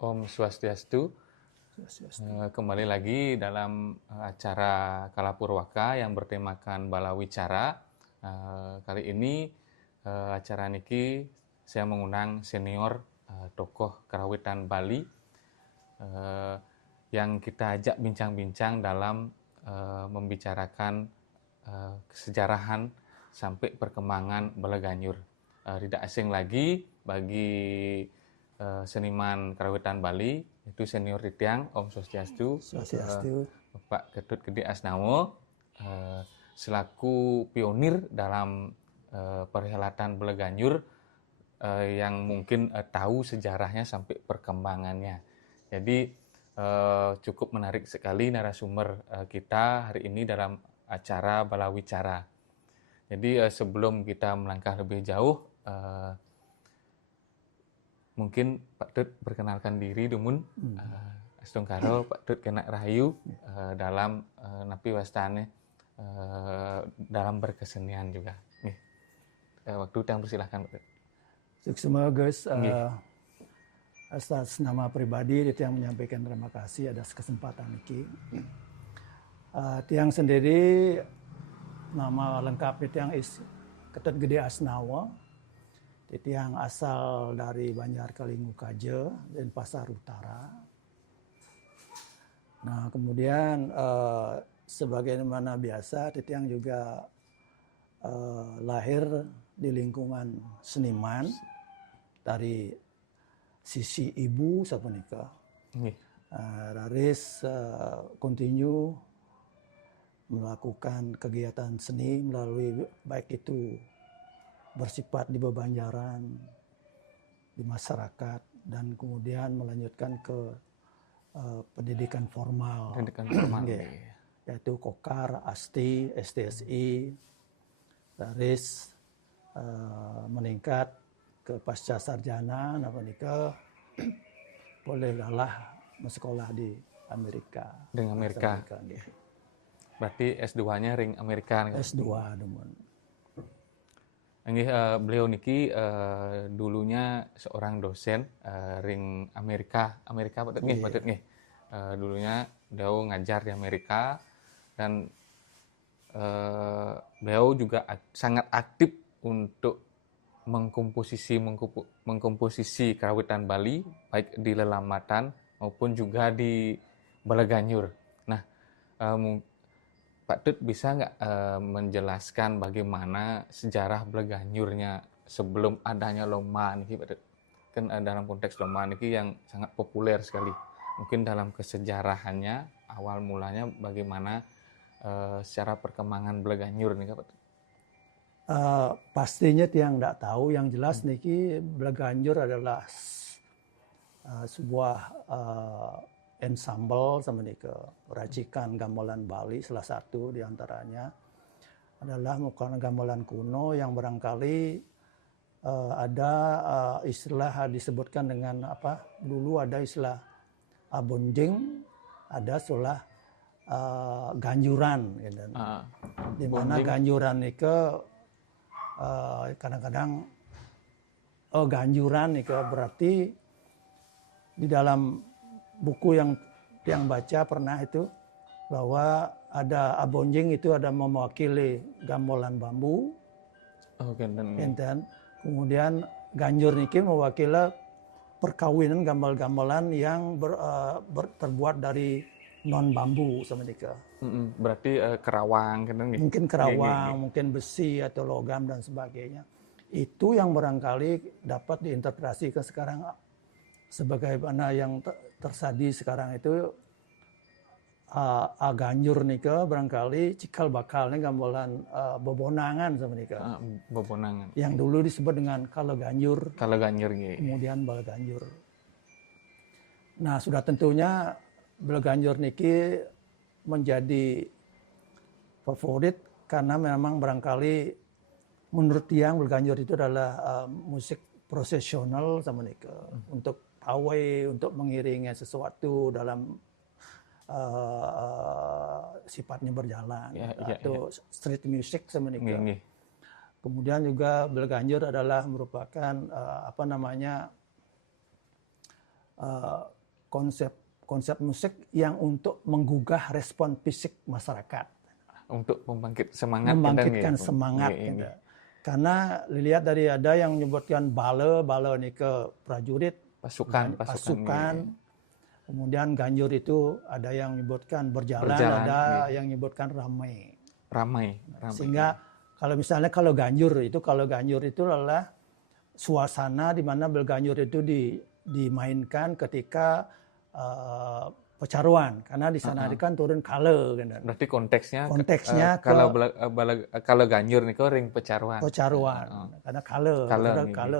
Om Swastiastu. Kembali lagi dalam acara Kalapurwaka yang bertemakan Bala Wicara. Kali ini acara niki saya mengundang senior tokoh karawitan Bali yang kita ajak bincang-bincang dalam membicarakan kesejarahan sampai perkembangan Bala Ganyur. Tidak asing lagi bagi seniman karawitan Bali, itu senior Titiang, Om Swastiastu, Bapak Ketut Gede Asnawo, selaku pionir dalam perhelatan Bala Ganyur yang mungkin tahu sejarahnya sampai perkembangannya. Jadi cukup menarik sekali narasumber kita hari ini dalam acara Bala Wicara. Jadi sebelum kita melangkah lebih jauh, mungkin Pak Tut perkenalkan diri dumun. Astung karo Pak Tut kena rahayu dalam napi wastane dalam berkesenian juga. Nih, waktu yang persilahkan Pak Tut. Sukses guys. Atas nama pribadi itu yang menyampaikan terima kasih atas kesempatan ini. Tiang sendiri nama lengkap Tiang Ketut Gede Asnawo. Tiang asal dari Banjar Kalingu Kaje dan Pasar Utara. Nah kemudian sebagaimana biasa Tiang juga lahir di lingkungan seniman dari sisi ibu sapunika. Raris continue melakukan kegiatan seni melalui baik itu bersifat di bebanjaran, di masyarakat, dan kemudian melanjutkan ke pendidikan formal. Yaitu Kokar, ASTI, STSI, Raris meningkat ke pasca sarjana, napanika bolehlah sekolah di Amerika. Di Amerika. Berarti S2-nya ring Amerika. S2 demun. Beliau niki dulunya seorang dosen ring Amerika Pak Tut nggih. Dulunya beliau ngajar di Amerika dan beliau juga sangat aktif untuk mengkomposisi karawitan Bali baik di Lelamatan maupun juga di Bala Ganyur. Nah, Pak Tut bisa nggak menjelaskan bagaimana sejarah Bala Ganyurnya sebelum adanya lomba niki Pak Tut? Kan dalam konteks lomba niki yang sangat populer sekali. Mungkin dalam kesejarahannya awal mulanya bagaimana secara perkembangan Bala Ganyur nih Pak Tut? Pastinya Tiang tidak tahu. Yang jelas niki Bala Ganyur adalah sebuah ensemble sama nika racikan gamelan Bali. Salah satu diantaranya adalah gamelan kuno yang barangkali ada istilah disebutkan dengan apa? Dulu ada istilah abonjing, ada istilah ganjuran, gitu. Di mana ganjuran nika kadang-kadang ganjuran nika berarti di dalam buku yang baca pernah itu bahwa ada abonjing itu ada mewakili gamelan bambu. Kemudian ganjur niki mewakili perkawinan gamelan yang terbuat dari non bambu sama nika. Berarti kerawang kan? Mungkin kerawang, mungkin besi atau logam dan sebagainya. Itu yang barangkali dapat diinterpretasikan sekarang sebagaimana yang terjadi sekarang itu Ganjur nika barangkali cikal bakalnya gamelan bebonangan sama nika. Bebonangan. Yang dulu disebut dengan Kala Ganjur. Kala Ganjur gitu. Kemudian Bala Ganjur. Nah, sudah tentunya Bala Ganjur niki menjadi favorit karena memang barangkali menurut Tiang Bala Ganjur itu adalah musik prosesional sama nika untuk pawai, untuk mengiringi sesuatu dalam sifatnya berjalan atau street music sama nika. Kemudian juga Bala Ganjur adalah merupakan eh, konsep musik yang untuk menggugah respon fisik masyarakat, Untuk membangkit semangat membangkitkan semangat gitu. Karena dilihat dari ada yang menyebutkan bale ini ke prajurit, pasukan. Kemudian ganjur itu ada yang menyebutkan berjalan, ada yang menyebutkan ramai. Sehingga kalau ganjur itu adalah suasana di mana belganjur itu dimainkan ketika pecaruan, karena di sana kan turun kale kan. Berarti konteksnya kalau ganjur nih ring pecaruan. Karena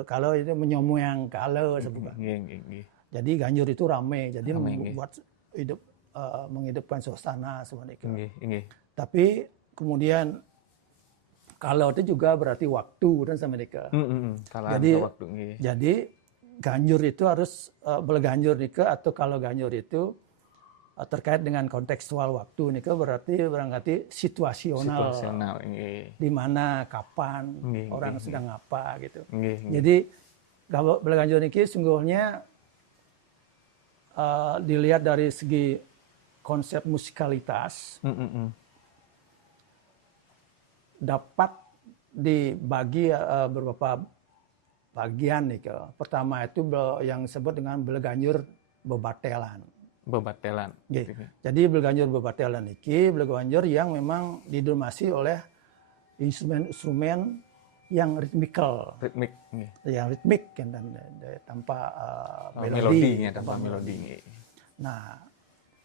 kale itu menyomuang kale sebagainya. Jadi ganjur itu ramai, jadi membuat menghidupkan suasana seperti itu. Tapi kemudian kalau itu juga berarti waktu dan sama mereka. Jadi ganjur itu harus belganjur nika atau kalau ganjur itu terkait dengan kontekstual waktu nika berarti situasional di mana kapan orang sedang apa gitu. Jadi kalau belganjur niki sungguhnya dilihat dari segi konsep musikalitas dapat dibagi beberapa bagian nih. Pertama itu yang disebut dengan belganjur bebatelan. Jadi belganjur bebatelan ini belganjur yang memang didominasi oleh instrumen-instrumen yang ritmikal. Yang ritmik dan tanpa melodi. Nah,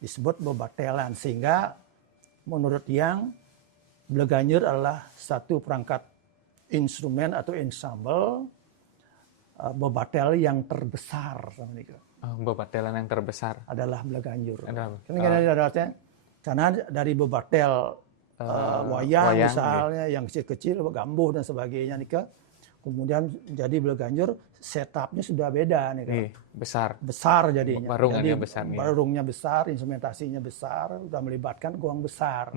disebut bebatelan sehingga menurut yang belganjur adalah satu perangkat instrumen atau ensemble bebatel yang terbesar. Bebatelan yang terbesar adalah belganjur. Karena dari bebatel wayang misalnya yang kecil-kecil, gambuh dan sebagainya nika, kemudian jadi belganjur setupnya sudah beda nih, besar jadinya. Barungnya besar, instrumentasinya besar, sudah melibatkan gong besar.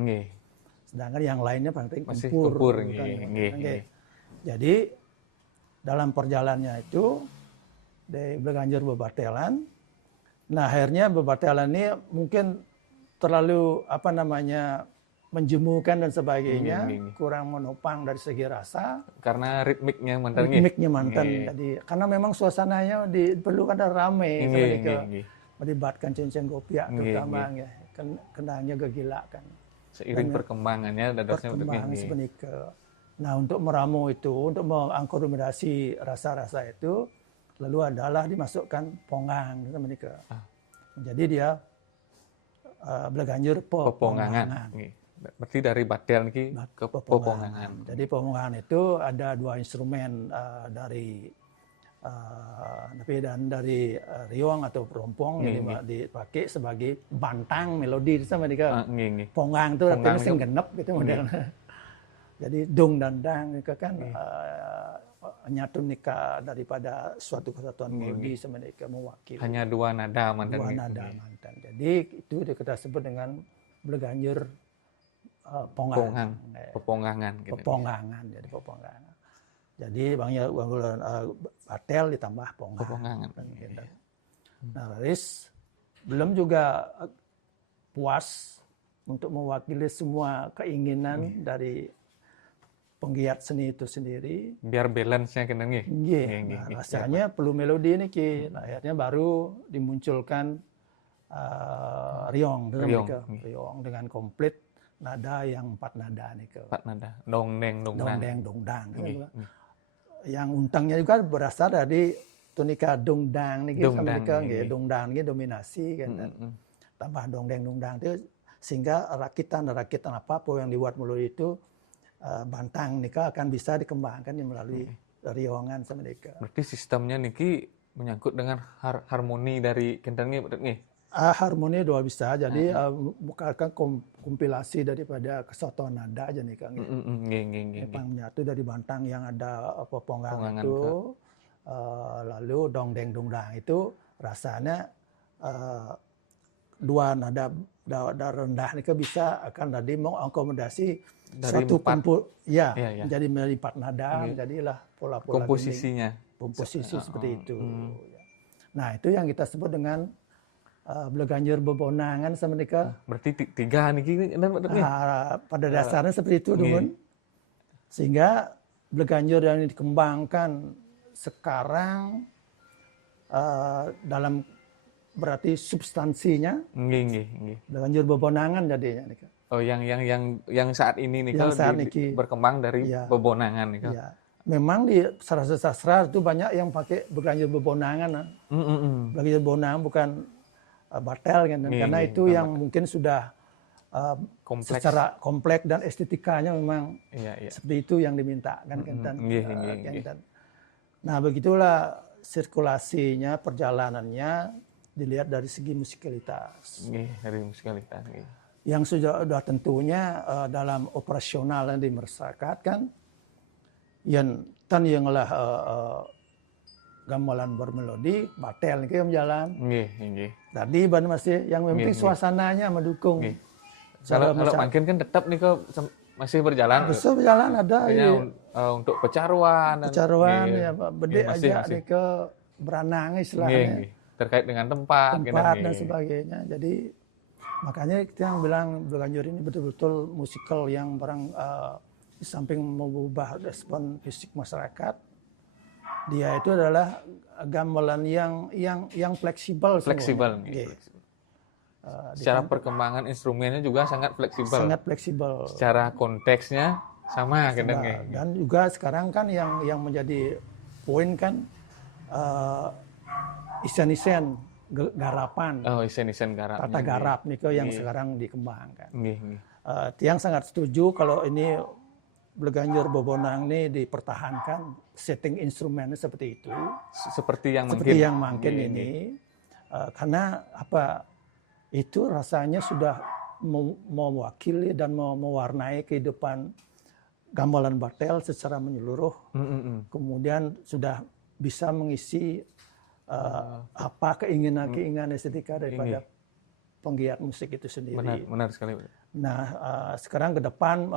Sedangkan yang lainnya paling tempur. Jadi dalam perjalanannya itu dari belganjur bebatelan. Nah, akhirnya bebatelan ini mungkin terlalu menjemukan dan sebagainya, kurang menopang dari segi rasa. Karena ritmiknya mantan. Jadi karena memang suasananya diperlukan ramai, melibatkan cincin gopiak terutama, kenanya kegilakan. Seiring perkembangannya seperti itu. Nah, untuk meramu itu, untuk mengakomodasi rasa-rasa itu, lalu adalah dimasukkan pongang. Jadi dia belganjur pepongangan. Berarti dari batel ke pepongangan. Jadi pepongangan itu ada dua instrumen dari riong atau perompong yang dipakai sebagai bantang melodi sama nika. Pongang itu artinya sing genep gitu modelnya. Jadi dung dan dang nika kan nyatu nika daripada suatu kesatuan melodi sama nika mewakili. Hanya dua nada mantan. Jadi itu kita sebut dengan belganjur pepongangan. Jadi pepongangan. Jadi batel ditambah pongangan. Nah, laris belum juga puas untuk mewakili semua keinginan dari penggiat seni itu sendiri. Biar balance-nya kena rasanya perlu melodi ini Nah, akhirnya baru dimunculkan riong dengan komplit nada yang 4 nada nih 4 nada. Dongdeng dongdang. Yang untangnya juga berasal dari tunika dongdang nih dongdang ini dominasi kan. Tambah dongdeng itu sehingga rakitan apapun yang dibuat melalui itu bantang nika akan bisa dikembangkan melalui riongan sama nika. Berarti sistemnya niki menyangkut dengan harmoni dari kentangnya nih. Harmoni dua bisa, jadi bukan kompilasi daripada kesatuan nada aja nih Kang. Memang menyatu dari bantang yang ada pepongangan itu, lalu dongdeng itu rasanya dua nada rendah ini bisa akan tadi mengakomodasi satu kumpul, jadi menjadi 4 nada, menjadilah pola-pola komposisi seperti itu. Nah, itu yang kita sebut dengan Bleganjur bebonangan sama nika. Berarti tiga niki dan Pada dasarnya seperti itu, Dumun. Sehingga Bleganjur yang dikembangkan sekarang dalam berarti substansinya Bleganjur bebonangan jadinya nika. Oh, yang saat ini nih berkembang dari bebonangan nih. Ya. Memang di sastra itu banyak yang pakai Bleganjur bebonangan. Bleganjur bebonangan bukan batel kan, karena itu yang mungkin sudah secara kompleks dan estetikanya memang seperti itu yang diminta kan. Nah, begitulah sirkulasinya, perjalanannya dilihat dari segi musikalitas. Dari musikalitas. Yang sudah tentunya dalam operasional yang di masyarakat kan, yang lah gamelan bermelodi, batel nih yang jalan. Tadi masih yang penting suasananya mendukung. Kalau makin kan tetap nih kok masih berjalan. Masih berjalan ada untuk pecaruan ya, bede aja nih ke beranang istilahnya. Terkait dengan tempat dan sebagainya. Jadi makanya kita yang bilang Bleganjur ini betul-betul musikal yang di samping mengubah respon fisik masyarakat, dia itu adalah gamelan yang fleksibel. Secara perkembangan instrumennya juga sangat fleksibel. Sangat fleksibel. Secara konteksnya sama. Dan juga sekarang kan yang menjadi poin kan isen-isen garapan. Isen-isen garap. Tata garap nih yang sekarang dikembangkan. Tiang sangat setuju kalau ini Bleganjur bebonang ini dipertahankan, setting instrumennya seperti itu. Seperti yang mungkin ini. Karena itu rasanya sudah mewakili dan mewarnai kehidupan gamelan batel secara menyeluruh. Kemudian sudah bisa mengisi keinginan estetika daripada penggiat musik itu sendiri. Benar sekali. Nah, sekarang ke depan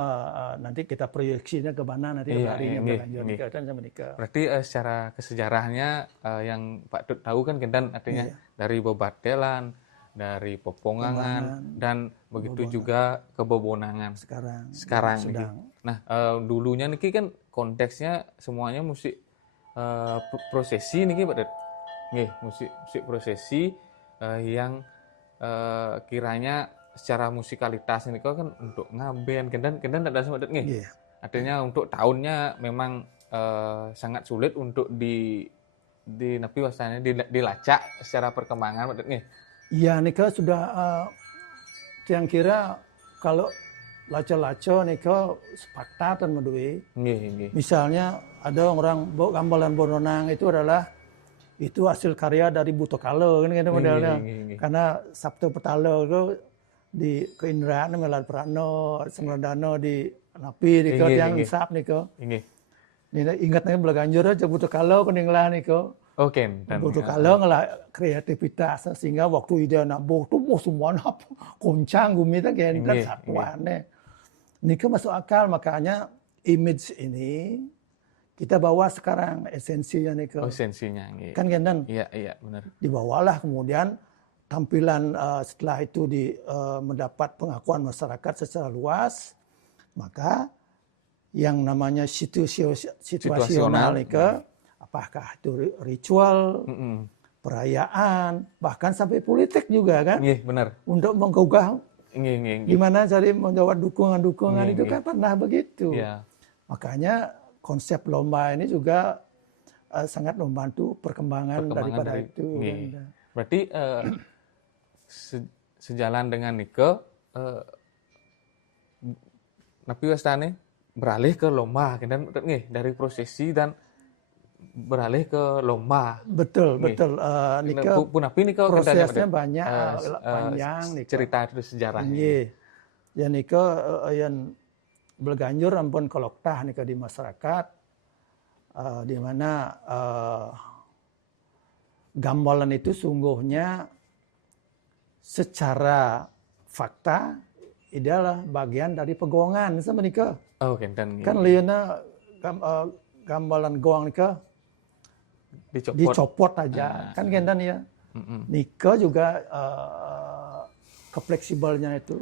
nanti kita proyeksinya ke mana nanti harinya Bleganjur sama Nika. Berarti secara kesejarahnya yang Pak Tut tahu kan Kendan artinya dari bebatelan, dari popongangan dan begitu juga ke bebonangan. Sekarang Nah, dulunya niki kan konteksnya semuanya musik prosesi niki Pak Tut. Musik prosesi yang kiranya secara musikalitas ini kan untuk ngaben kendan ada sempat artinya untuk tahunnya memang sangat sulit untuk di napi wasanya dilacak secara perkembangan maksudnya. Iya nika sudah yang kira kalau laco-laco nika sepakat dan medui. Misalnya ada orang gamelan bononang itu adalah itu hasil karya dari Buto Kalo kan modelnya. Karena Sabtu Petalo itu di keinderaan Melar Prano, Semradano di Napi di yang sap niko. Ingatnya Bleganjur aja Buto Kalo keninglah niko. Buto Kalo ngelah kreativitas sehingga waktu ide nabuh tuh semua koncang gumi tak kan satuannya. Niko masuk akal makanya image ini kita bawa sekarang esensinya niko. Esensinya. Kan Gendan? Iya benar. Dibawalah kemudian tampilan setelah itu mendapat pengakuan masyarakat secara luas, maka yang namanya situasional apakah itu ritual, perayaan, bahkan sampai politik juga kan? Benar. Untuk menggugah gimana cari menjawab dukungan-dukungan itu kan pernah begitu. Makanya konsep lomba ini juga sangat membantu perkembangan daripada itu. Berarti sejalan dengan Nike, Napi Wastane beralih ke lomba, dan dari prosesi dan beralih ke lomba. Betul. Napi prosesnya banyak, panjang. Cerita itu sejarahnya. Ya Nike yang Bleganjur ampun koloktah Nike di masyarakat, di mana gamelan itu sungguhnya secara fakta adalah bagian dari pegongan sama Nika. Kan liana gamelan goang Nika dicopot aja. Kan gendan ya. Nika juga kefleksibelnya itu.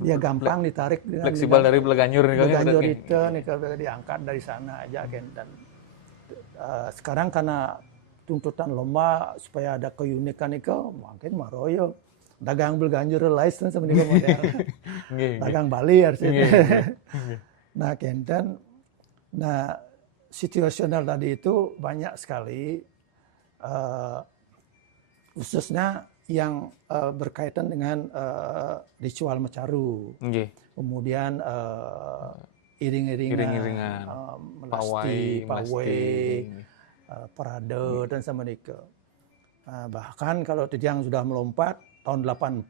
Dia gampang ditarik dengan fleksibel dari Beleganyur Beleganyur itu nika diangkat dari sana aja gendan. Sekarang karena tuntutan lomba supaya ada keunikan nika mungkin maroyo dagang Beleganyur license sebenarnya model. Dagang Bali harusnya. Nah, gendan situasional tadi itu banyak sekali khususnya yang berkaitan dengan ritual mecaru. Kemudian iring-iringan, melasti, pawai, parade dan sama nika. Bahkan kalau yang sudah melompat tahun 84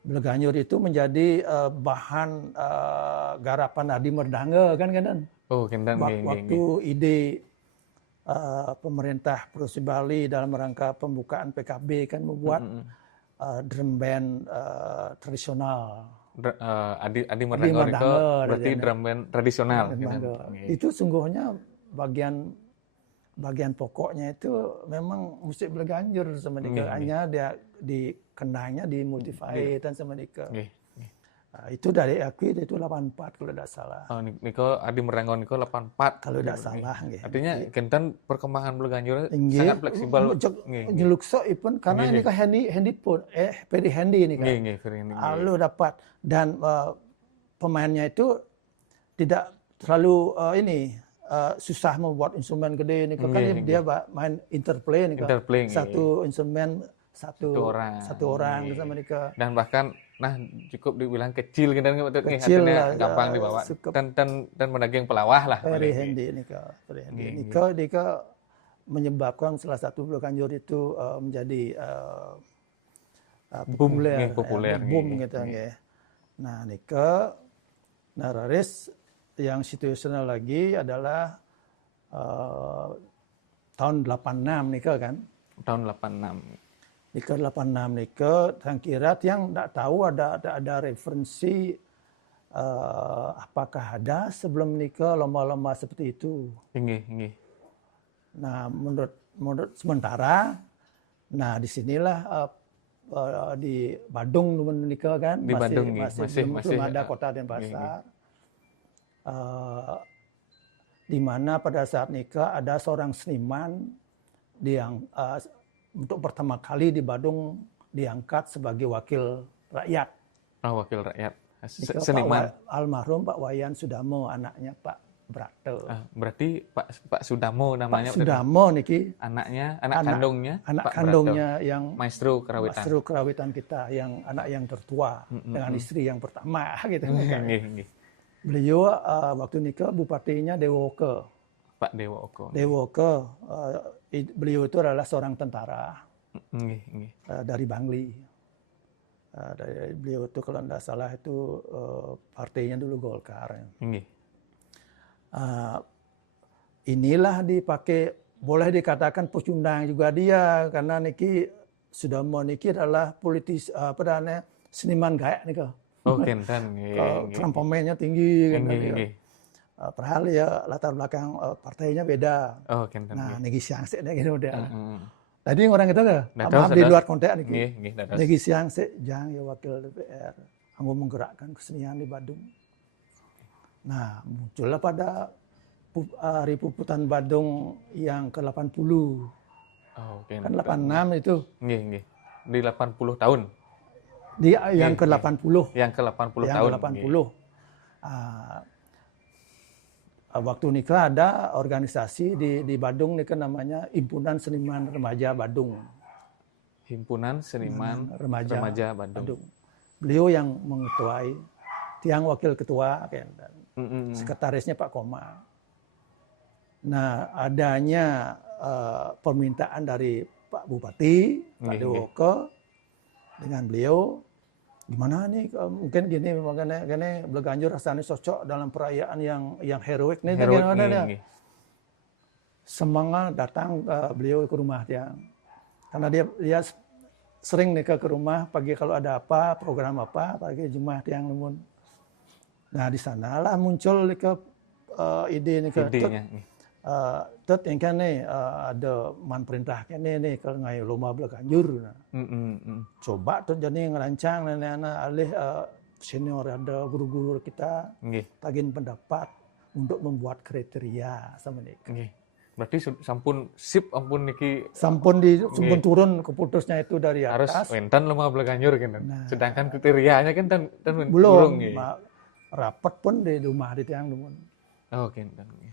Beleganyur itu menjadi bahan garapan Adi Merdanga kan. Waktu ide pemerintah Provinsi Bali dalam rangka pembukaan PKB kan membuat drum band tradisional. Adi Merdanga itu berarti drum band tradisional. Itu sungguhnya bagian pokoknya itu memang musik Beleganyur sama dika. Hanya dia dikenangnya di Multify dan sama dika. Itu dari aku itu 84 kalau tidak salah. Niko Adi Merdanga niko 84 kalau tidak salah. Artinya kentan perkembangan Beleganyur sangat fleksibel. Nyelukso ipun karena ini kan handphone very handy ini kan. Lalu dapat dan pemainnya itu tidak terlalu susah membuat instrumen gede ini kan dia main interplay ini kan. Satu instrumen satu orang sama nika. Dan bahkan cukup dibilang kecil kan artinya gampang dibawa dan menagih pelawah lah. Very handy nika. Nika menyebabkan salah satu Beleganyur itu menjadi populer boom gitu ya. Nah, nika Raris yang situasional lagi adalah tahun 86 nika kan. Tahun 86. Nika 86 nika, saya kira yang tidak tahu ada referensi apakah ada sebelum nika lomba-lomba seperti itu. Nah, menurut sementara, disinilah di Badung nika kan masih belum ada kota Denpasar. Di mana pada saat nika ada seorang seniman yang untuk pertama kali di Badung diangkat sebagai wakil rakyat. Wakil rakyat. Seniman. Almarhum Pak Wayan Sudamo, anaknya Pak Brate. Berarti Pak Sudamo namanya. Pak Sudamo niki. Anak kandungnya. Anak kandungnya yang maestro kerawitan kita, yang anak yang tertua dengan istri yang pertama gitu. Beliau waktu nikah bupatinya Dewoke. Pak Dewoke. Beliau itu adalah seorang tentara dari Bangli. Beliau itu kalau tidak salah itu partainya dulu Golkar. Inilah dipakai, boleh dikatakan pecundang juga dia karena niki sudah mau niki adalah politis seniman gayak nih kok. Pemainnya tinggi kan. Padahal ya latar belakang partainya beda. Nah, negi siang sih gitu udah. Tadi orang itu maaf di luar konteks nih. Negi siang sih jang ya wakil DPR, anggo menggerakkan kesenian di Badung. Nah, muncullah pada Hari Puputan Badung yang ke-80. Kan 86 itu. Di 80 tahun. Yang ke-80. Yang ke-80 tahun. Waktu nikah ada organisasi di Badung nikah namanya Himpunan Seniman Remaja Badung. Himpunan Seniman Remaja Badung. Beliau yang mengetuai, tiang wakil ketua, dan sekretarisnya Pak Koma. Nah, adanya permintaan dari Pak Bupati, Pak Dewoke, dengan beliau, gimana nih mungkin gini makanya Beleganyur rasanya cocok dalam perayaan yang heroik nih semangat datang beliau ke rumah dia karena dia sering nih ke rumah pagi kalau ada apa program apa pagi Jumat yang Nah di sanalah muncul ide nih Tet yang kan nih ada man perintah kan nih kalau ngai lomba Belaganjur. Nah. Coba tuh jadi ngerancang anak-anak alih senior ada guru-guru kita tagin pendapat untuk membuat kriteria sama nih. Berarti sampun sip ampun niki sampun turun keputusnya itu dari atas. Harus wentan lomba Belaganjur kan. Nah, sedangkan kriterianya kan belum rapat pun di rumah di tiang dumun. Oke.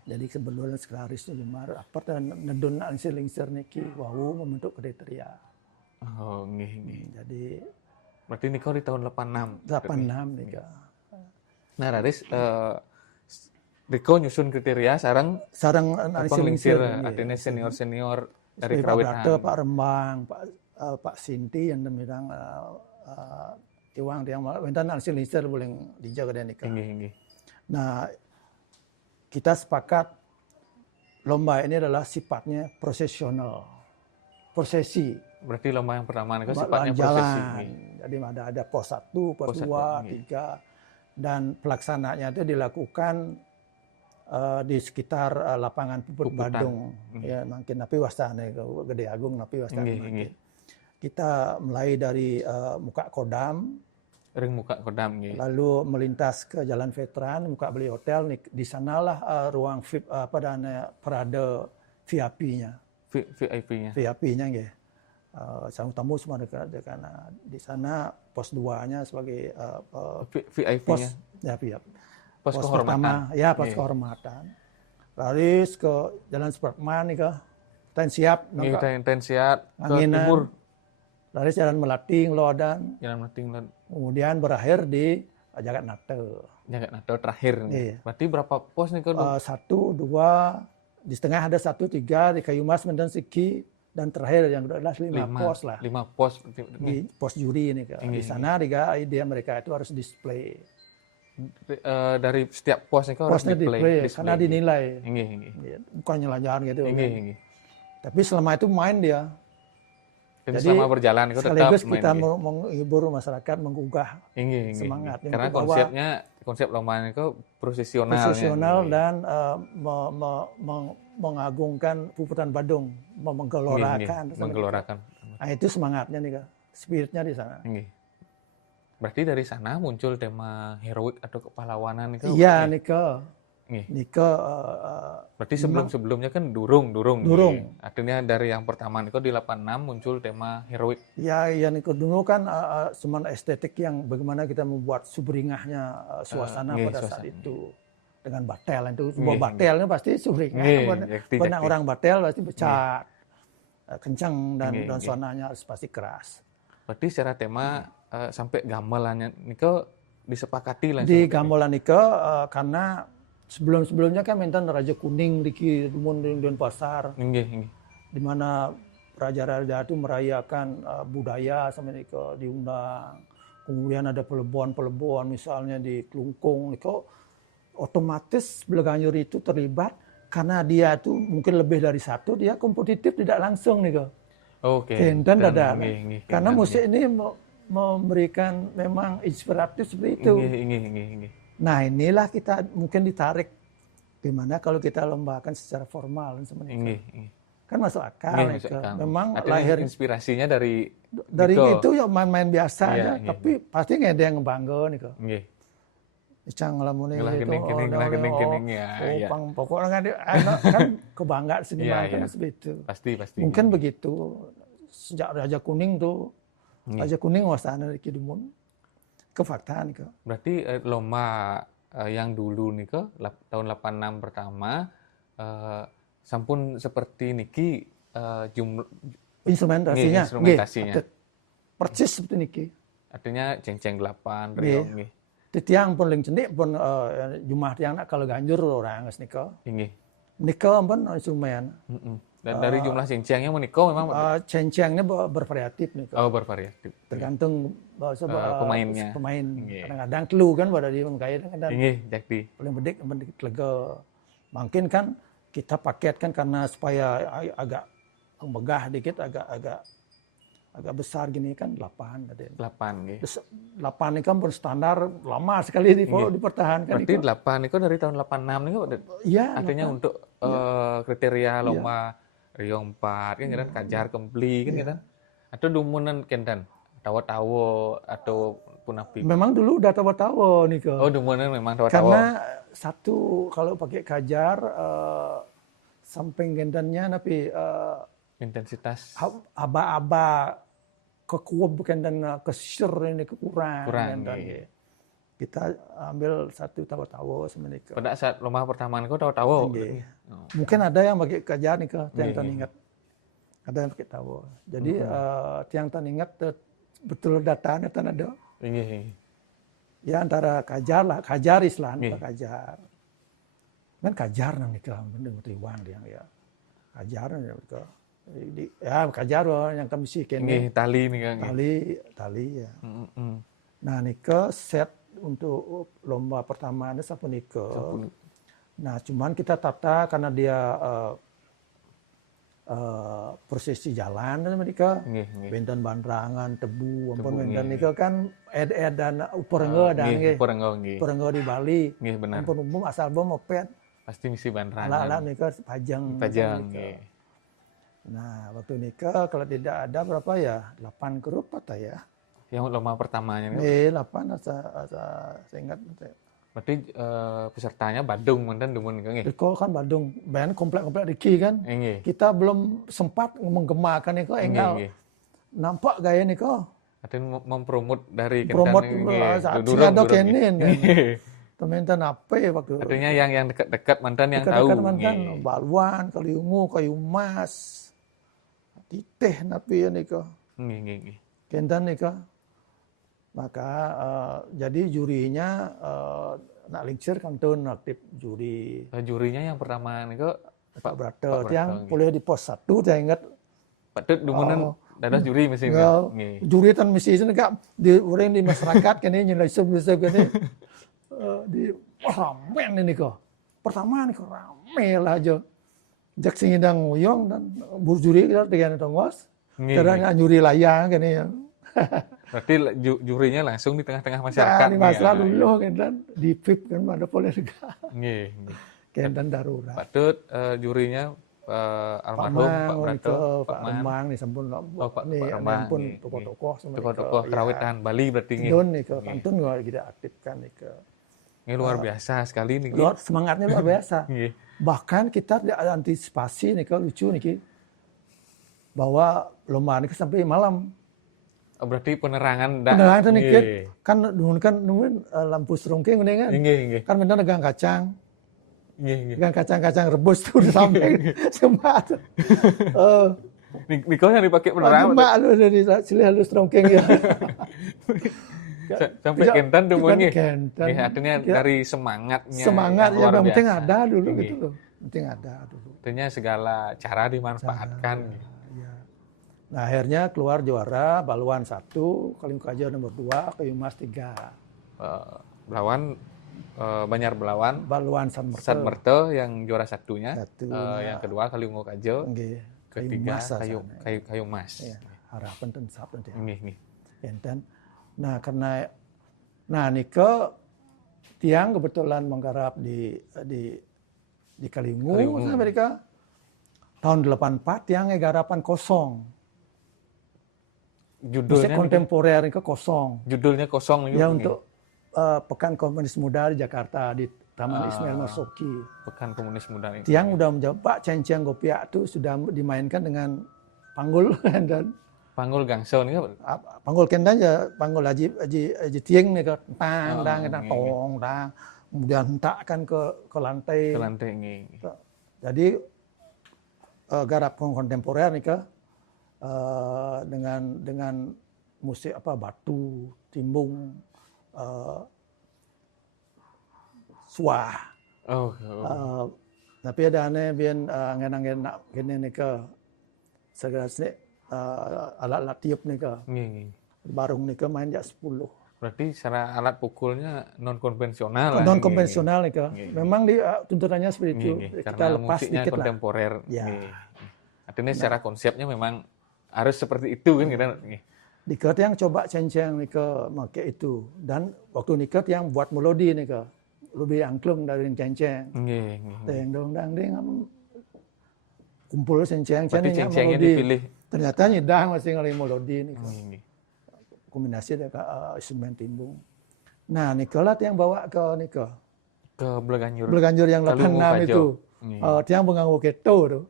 Jadi sebelumnya sekretarisnya cuma rapat dan nedon lingsir niki wau membentuk kriteria. Oh, nggih. Jadi berarti niko di tahun 86. 86 nika. Nah, Raris Riko nyusun kriteria sarang lingsir artinya senior dari kerawitan. Pak Rembang, Pak Sinti yang demikian Iwang yang wentan lingsir boleh dijaga dan nikah. Nah, kita sepakat lomba ini adalah sifatnya prosesional, prosesi. Berarti lomba yang pertama itu sifatnya prosesi. Jadi ada pos 1, pos 2, 3, dan pelaksananya itu dilakukan di sekitar lapangan Puput Badung. Ya, makin napi wastane Gede Agung napi wastane. Kita mulai dari muka Kodam. Muka Kodam. Lalu melintas ke Jalan Veteran, muka beli hotel. Di sanalah ruang VIP parade VIP-nya. VIP-nya nggih. Sang tamu semua dekat karena di sana pos 2-nya sebagai VIP-nya. Pos pertama, ya pos kehormatan. Lalu ke Jalan Supratman nih ke ten siap, ten siap ke timur. Lalu Jalan Melating, Lodan. Kemudian berakhir di Jagat Nato. Jagat Nato terakhir nih. Berarti berapa pos nih kalau? 1, 2, di setengah ada 1, 3 di Kayu Mas, Medan Siki, dan terakhir yang kedua adalah 5 pos lah. 5 pos. Di pos juri nih. Di sana ide mereka itu harus display. Dari setiap pos itu harus display. Karena dinilai. Bukan nyelajahan gitu. Tapi selama itu main dia. Dan selama berjalan itu tetap sekaligus kita menghibur masyarakat, menggugah semangat. Karena konsep lomba itu prosesional dan mengagungkan Puputan Badung, menggelorakan. Nah, itu semangatnya nih, spiritnya di sana. Berarti dari sana muncul tema heroik atau kepahlawanan itu? Iya, Nika. Berarti sebelumnya kan durung. Artinya dari yang pertama Niko di 86 muncul tema heroik. Ya Niko dulu kan cuman estetik yang bagaimana kita membuat subringahnya suasana pada saat itu dengan batel itu. Sebuah batelnya pasti subringah. Karena orang batel pasti becat, kencang dan suasananya harus pasti keras. Berarti secara tema sampai gamelannya Niko disepakati lah. Di gamelan Niko karena sebelumnya kan mentan Raja Kuning di Denpasar. Di mana raja-raja itu merayakan budaya sama Niko diundang. Kemudian ada pelebon misalnya di Klungkung Niko otomatis Belaganjur itu terlibat karena dia itu mungkin lebih dari satu, dia kompetitif tidak langsung Niko. Dan karena musik ini memberikan memang inspiratif seperti itu. Nah inilah kita mungkin ditarik gimana kalau kita lombakan secara formal sebenarnya. Kan masuk akal. Memang lahir inspirasinya dari itu ya main-main biasa aja, tapi pasti nggak ada yang ngebangga nih kok. Cang ngelamun itu pokoknya kan kebanggaan seniman seperti itu. Pasti. Mungkin begitu sejak Raja Kuning tuh. Raja Kuning wasana di Kidumun. Kefaktaan ke. Berarti lomba yang dulu nih ke tahun 86 pertama sampun seperti niki jumlah instrumentasinya. Persis seperti niki. Artinya ceng-ceng 8 riong nggih. Titiang pun ling cendik pun jumlah tiang nak kalau ganjur orang geus nika. Nika pun instrumen. Dan dari jumlah ceng-cengnya meniko memang ceng-cengnya bervariatif nih. Bervariatif. Tergantung pemainnya. Pemain. Kadang-kadang telu kan pada dia mengkait kan. Jadi paling bedek lega. Mungkin kan kita paketkan karena supaya agak megah dikit, agak agak besar gini kan 8 ada. 8 nggih. 8 ini kan berstandar lama sekali dipertahankan. Berarti 8 itu dari tahun 86 niku Iya, artinya 8. untuk kriteria lomba Riong 4 kan kan kajar kempli kan kan. Atau dumunan kendan tawa-tawa atau punapi. Memang dulu udah tawa-tawa nih ke. Oh, dumunan memang tawa-tawa. Karena satu kalau pakai kajar samping gendannya tapi intensitas aba-aba kekuab kendan kesir ini kurang gendan iya. Kita ambil satu tawa-tawa semenika. Pada saat lomba pertama niku tawa-tawa. Mungkin ada yang pakai kajar nih ke tiang tan ingat. Ada yang pakai tawa. Jadi tiang tan ingat betul datanya tan ada. Nggih. Ya antara kajar lah, kajar Islam, kajar. Kan kajar nang nikah bener tiwan dia ya. Kajar ya kajar yang kami sih kene. Nggih, tali nih Kang. Tali ya. Nah nikah set untuk lomba pertama ini sapunika. Nah cuman kita tata karena dia prosesi jalan mereka benten bandrangan tebu ampun benten nika kan dan uperenggo dan uperenggo di Bali ampun umum asal bom moped pasti misi bandrangan ala nika pajang nah waktu nika kalau tidak ada berapa ya 8 grup atau ya yang lomba pertamanya 8 asa saya ingat berarti pesertanya Badung mantan dumun nggih. Iko kan Badung, band komplek-komplek Diki kan. Kita belum sempat menggemakan Iko enggal. Nampak gaya Niko. Artinya mempromot dari promote ada kenin. Teman-teman apa ya waktu. Artinya yang dekat-dekat mantan yang tahu. Dekat mantan Baluan, Kaliungu, Kayu Mas. Titeh napi Niko. Nggih. Kentan Niko. Maka jadi jurinya nak lincir kantun aktif juri. Jurinya yang pertama nih kok Pak Brato yang boleh di pos 1 saya ingat. Patut dumunan dadah juri mesti juri tan mesti enggak di orang di masyarakat kene nyelai sub-sub kene di ramen ini kok. Pertama nih kok rame lah aja. Jak sing indang nguyong dan bur juri kita dengan tongos. Caranya juri layang kene ya. Berarti jurinya langsung di tengah-tengah masyarakat. Di masalah dulu kan di PIP kan ada polerga. Nggih. Kendan darurat. Patut jurinya almarhum Pak Brato, Pak Remang nih sampun Pak Remang pun tokoh-tokoh kerawitan Bali berarti nggih. Don nih ke kantun kita aktifkan nih ke. Ini luar biasa sekali nih. Semangatnya luar biasa. Bahkan kita ada antisipasi nih ke lucu nih bahwa lomba ini sampai malam. Berarti penerangan itu nih kan nungguin lampu serongkeng kan kan bener negang kacang negang kacang rebus tuh sampai semua Niko yang dipakai penerangan lu dari sini halus serongkeng ya sampai kentan dumuan nggih artinya dari semangat yang yang penting ada dulu gitu loh penting ada dulu artinya segala cara dimanfaatkan Nah akhirnya keluar juara Baluan 1, Kaliung Kajar nomor 2, Kayu Mas 3. Belawan Banjar Belawan, Baluan San Merte yang juara satunya, yang kedua Kaliung Kajo, ketiga Kayu Mas. Ya, harapan tensap nanti. Enten. Nah karena Niko tiang kebetulan menggarap di Kaliungu mereka tahun 84 tiang garapan kosong. Judulnya kontemporer itu kosong. Judulnya kosong ya untuk Pekan Komunis Muda di Jakarta di Taman Ismail Marzuki. Pekan Komunis Muda ini. Tiang udah menjawab Pak Cenceng Gopiak itu sudah dimainkan dengan panggul dan panggul gangso nih panggul kendan ya panggul Haji Tieng nih kan tang tong tang kemudian hentakkan ke lantai. Ke lantai ini. Jadi garap kontemporer nih ke dengan musik batu timbung suah tapi ada aneh bian ngenang gini nih ke segala sini alat-alat tiup nih ke barung nih ke main jak 10 berarti secara alat pukulnya non konvensional nih ke memang di tuntutannya seperti itu kita lepas sedikit kontemporer artinya secara konsepnya memang harus seperti itu kan kita. Nika yang coba cenceng nika make itu, dan waktu nika yang buat melodi nika lebih angklung dari cenceng. Teng dong dang ding kumpul cenceng Berarti cencengnya cencengnya melodi. dipilih. Ternyata nyidang masih ngali melodi nika. Kombinasi dengan instrumen timbung. Nah, nika lah yang bawa ke nika. Ke Bleganjur. Bleganjur yang 86 itu. Tiang mengganggu keto tuh.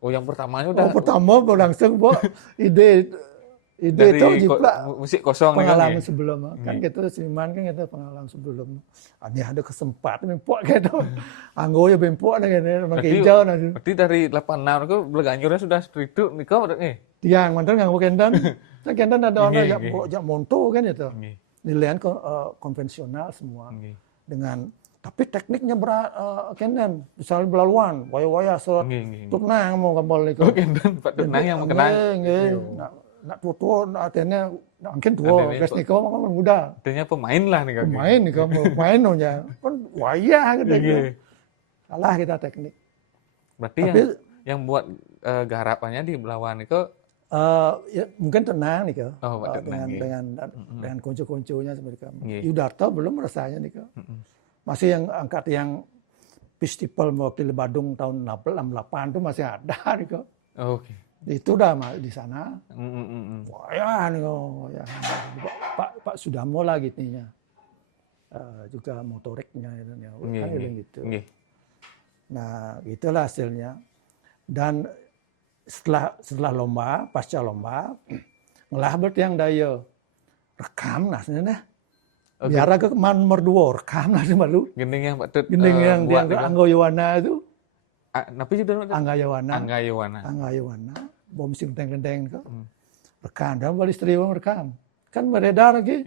Oh, yang pertamanya udah. Pertama langsung buat ide dari itu jiplak musik kosong pengalaman nih, sebelumnya. Kan gitu seniman kan gitu pengalaman sebelumnya. Ini ada kesempatan bempok gitu. Anggo ya bempok gitu, makin hijau nanti. Berarti dari 86 itu Bleganjurnya sudah stritu nikah nih. Tiang mantan nganggo kendan. Kendan ada orang jak monto kan itu. Nilaian konvensional semua. Dengan tapi tekniknya berat kendan. Misalnya belaluan, waya-waya surat tunang mau kembali nih. Kendan Pak Tunang yang mengenang. Nak tua, artinya mungkin tua, guys Niko kan muda. Artinya pemain lah nih. Pemain nih pemain nya kan wayah gitu. Kalah kita teknik. Berarti yang buat garapannya di Belawan itu ya, mungkin tenang nih dengan kuncu-kuncunya seperti kamu. Yudarto belum rasanya nih masih yang angkat yang festival mewakili Badung tahun 68 itu masih ada nih Oke. Itu udah di sana. Wah, ya. Pak Sudamo lah gitunya. Juga motoriknya ya. Kan gitu. Nah, itulah hasilnya. Dan setelah lomba, pasca lomba, ngelah bertiang daya rekam nah sebenarnya. Biar ke nomor 2 rekam lah malu. Gending yang Pak Tut. Gending yang Anggo Yowana itu. Tapi sudah Angga Yowana. Bom sing genteng kok. Rekam dan balik striwang rekam. Kan beredar lagi.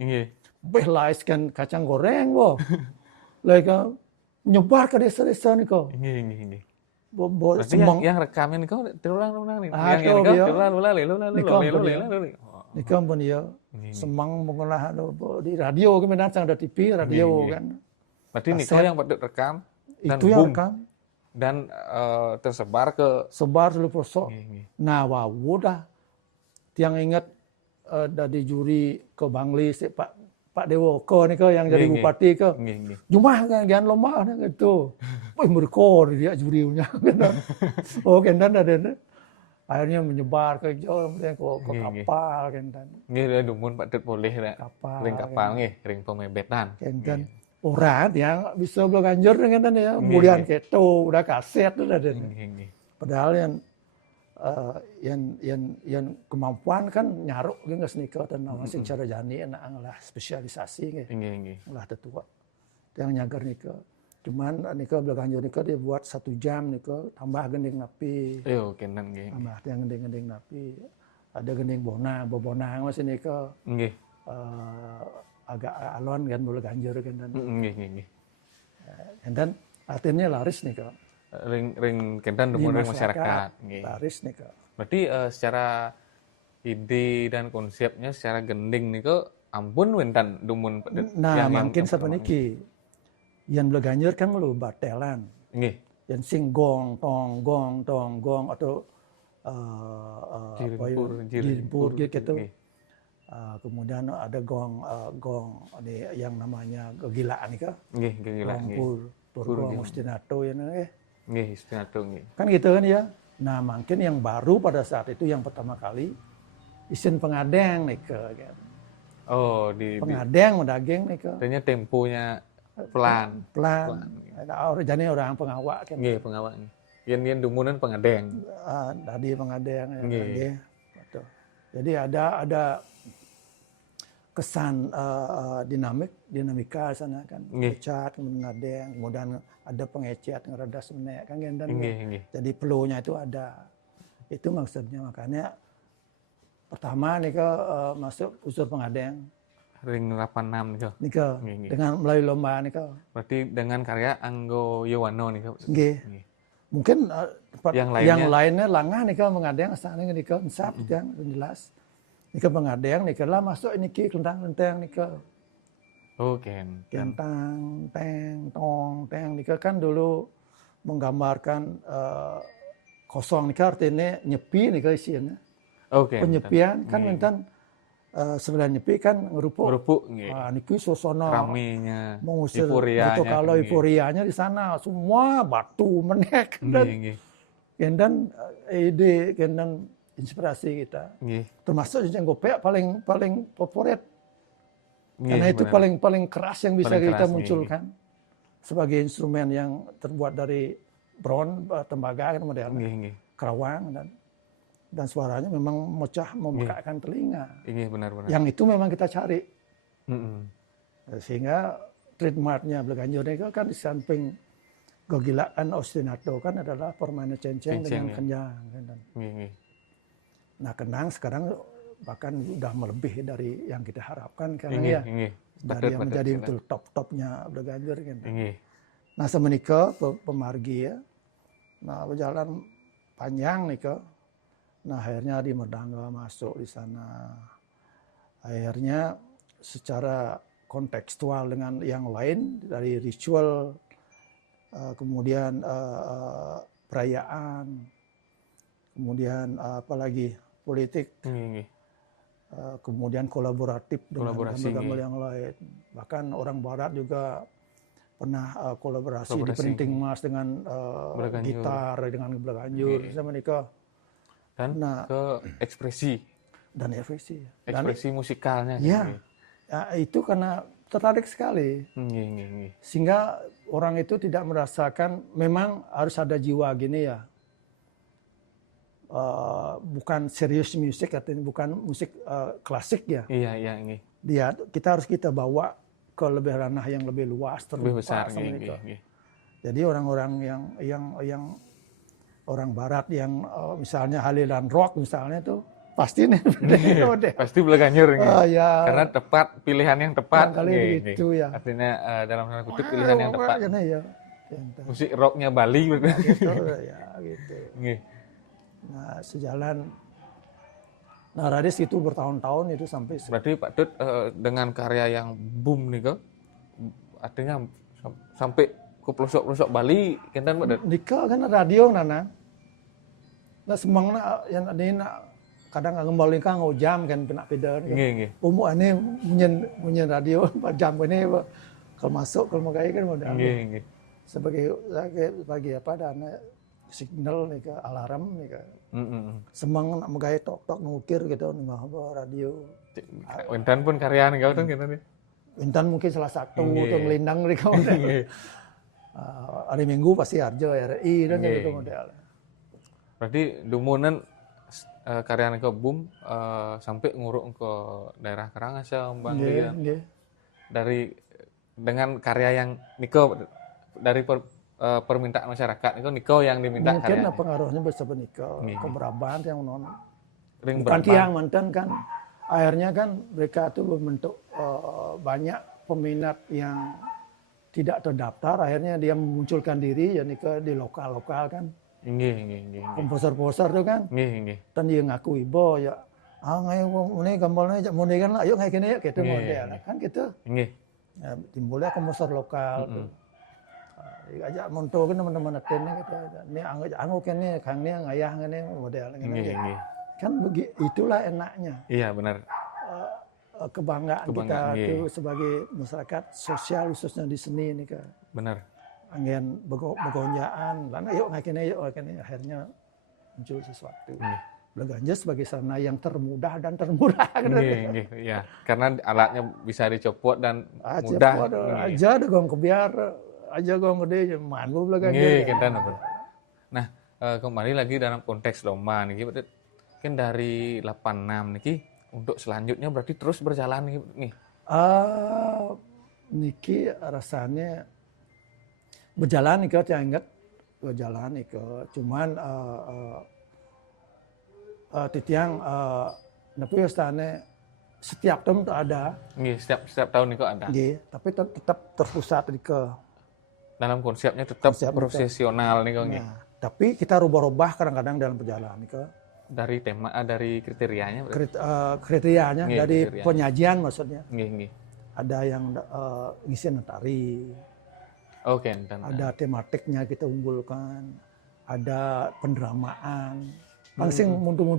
Belas kan kacang goreng bo. Lagi nyebar ke desa-desa nih kok. Berarti yang rekamin nih kok terulang nih. Yang Nikah pun dia semang mengolah di radio kemudian ada TV radio kan. Berarti Niko yang rekam dan itu yang rekam dan tersebar ke seluruh pelosok. Nah, wah udah tiang ingat dari juri ke Bangli Pak Dewo ko nih yang jadi bupati ke. Jumlah kan gian lomba gitu. Wih mereka dia jurinya. Oh kendan ada akhirnya menyebar ke jauh ke kapal kendan. Nggih dumun Pak Tut boleh lah. Ring kapal nggih, ring pemebetan. Kendan orang yang bisa Bleganjur dengan ya, kemudian keto, udah kaset udah ada. Padahal yang kemampuan kan nyaruk nggak sneaker dan masih cara jani enak lah spesialisasi nggih. Lah tetua. Yang nyagar nika. Cuman nika Bleganjur nika dia buat 1 jam nika tambah gending napi. Yo kenan nggih. Tambah yang gending napi. Ada gending bonang masih nika. Nggih. Agak alon kan Bleganjur kan dan dan artinya laris nih kak ring kendan demun masyarakat laris nih kak berarti secara ide dan konsepnya secara gending nih kak ampun wentan demun nah mungkin sepeniki yang Bleganjur kan lu batelan yang sing gong tong atau jirimpur gitu. Kemudian ada gong yang namanya kegilaan nih kak. Kegilaan. Gong ostinato ya ostinato kan gitu kan ya. Nah mungkin yang baru pada saat itu yang pertama kali isin pengadeng nih kak. Oh pengadeng daging nih kak. Artinya temponya pelan. Jadi orang pengawak kan. Pengawak. Yang dumunan pengadeng. Tadi pengadeng ya. Jadi ada kesan dinamika sana kan pecat mengadeng kemudian ada pengecet ngereda semenek kan dan jadi pelunya itu ada itu maksudnya makanya pertama nih masuk unsur pengadeng ring 86 nih dengan melalui lomba nih berarti dengan karya Anggo Yowana nih mungkin yang lainnya langah nih mengadeng sana nih insap yang jelas nika pengadeng nika lah masuk niki kelentang nika. Kentang, teng nika kan dulu menggambarkan kosong nika artinya nyepi nika isinya. Oke, penyepian kan nggih. enten selain nyepi kan ngerupuk. Ngerupuk nggih. Niki suasana Ramenya, mengusir euforianya itu kan kalau nggih. euforianya di sana semua batu menek Nggih, dan nggih. kendan ide kendan inspirasi kita. Nggih. Termasuk yang gopek paling favorit. Nggih, Karena itu bener. paling keras yang bisa Paling kita keras, nggih, munculkan sebagai instrumen yang terbuat dari bron, tembaga kan model nggih, nggih. kerawang dan suaranya memang memekakkan telinga. Nggih, benar-benar. Yang itu memang kita cari. Heeh. Sehingga trademarknya Bleganjur itu kan di samping kegilaan ostinato kan adalah permainan cenceng dengan ya. kenyang. Nggih, nggih. Nah kenang sekarang bahkan udah melebihi dari yang kita harapkan karena Nggih, ya nggih. dari yang menjadi Betul. betul top-topnya Bleganjur kan. Nggih. Nah semenika pemargi ya. Nah berjalan panjang nih ke. Nah akhirnya di Merdangga masuk di sana. Akhirnya secara kontekstual dengan yang lain dari ritual, kemudian perayaan, kemudian apalagi politik, Nggih. kemudian kolaboratif dengan Kolaborasi, gambar-gambar yang lain. Bahkan orang Barat juga pernah kolaborasi di Kolaborasi, printing mas dengan Bleganjur. gitar, dengan Bleganjur, sama mereka Dan Nah. ke ekspresi dan efisi. ekspresi musikalnya. Iya. Nggih. Ya, itu karena tertarik sekali. Nggih, nggih, nggih. Sehingga orang itu tidak merasakan memang harus ada jiwa gini ya. Bukan serius musik, artinya bukan musik klasik ya. Iya, iya, nggih. Kita harus bawa ke lebih ranah yang lebih luas, Lebih terbuka besar, sama nggih, itu. nggih, nggih. Jadi orang-orang yang orang Barat yang misalnya halilan rock misalnya itu pasti nih. Pasti Bleganjur nggih. Ya. Karena tepat, pilihan yang tepat. Kali nggih, begitu nggih. ya. Artinya dalam tanda kutip pilihan yang tepat. Ya. Musik rocknya Bali gitu. Gitu ya gitu. Nggih. Nah sejalan. Nah Radis itu bertahun-tahun itu sampai. Berarti Pak Tut dengan karya yang boom nih kok, artinya sampai ke pelosok-pelosok Bali, kinten Pak Tut. Nika kan radio nana. Nah semangna yang ada nak kadang ngembal kan jam kan penak peder. Nggih, nggih. Umur ini munyen radio jam ini kalau masuk kalau mau kayak kan modal. Nggih, nggih. Sebagai apa dana signal nih ke alarm nih ke. Semang nak megai tok ngukir gitu nih radio. Wintan pun karya nih kau tuh kinten nih. Wintan mungkin salah satu tuh ngelindang nih kau. Hari Minggu pasti Arjo RI dan gitu model. Berarti dumunan karya nih boom sampai nguruk ke daerah Karangasem, Bangli. Dari dengan karya yang Niko dari permintaan masyarakat itu Niko yang diminta mungkin karyanya. Pengaruhnya bersama Niko ke Brabant yang non bukan tiang mantan kan akhirnya kan mereka itu membentuk banyak peminat yang tidak terdaftar akhirnya dia memunculkan diri ya Niko di lokal kan nggih. komposer tuh kan Nggih. Dan dia ngaku ibu ya ngayo ini gambarnya mau kan lah yuk kayak gini ya gitu model kan gitu nggih. Ya, timbulnya komposer lokal tuh. Ajak monto kan teman-teman atennya gitu. Ini anggo kene kang ini ngayah ngene model Nggih. Kan itulah enaknya. Iya benar. Kebanggaan kita itu sebagai masyarakat sosial khususnya di seni ini kan. Benar. Angin begonjaan, lan yuk ngakene akhirnya muncul sesuatu. Bleganjur sebagai sarana yang termudah dan termurah. Nggih, ya. Karena alatnya bisa dicopot dan mudah. Aja ada gong kebiar, aja gong gede, mangu Bleganjur. Nggih, kinten apa. Nah, kembali lagi dalam konteks lomba niki kan dari 86 niki untuk selanjutnya berarti terus berjalan nih. Niki rasanya berjalan nih saya ingat berjalan nih cuman titiang tapi istana setiap tahun tuh ada. Nggih, setiap tahun nih kok ada. Nggih, tapi tetap terpusat di dalam konsepnya tetap profesional nih kok. Nah, tapi kita rubah-rubah kadang-kadang dalam perjalanan nih dari tema dari kriterianya. Kriterianya nggih, dari kriterianya. penyajian maksudnya. Nggih. Ada yang ngisiin tari. Oke, ada tematiknya kita unggulkan, ada pendramaan. Langsung mundur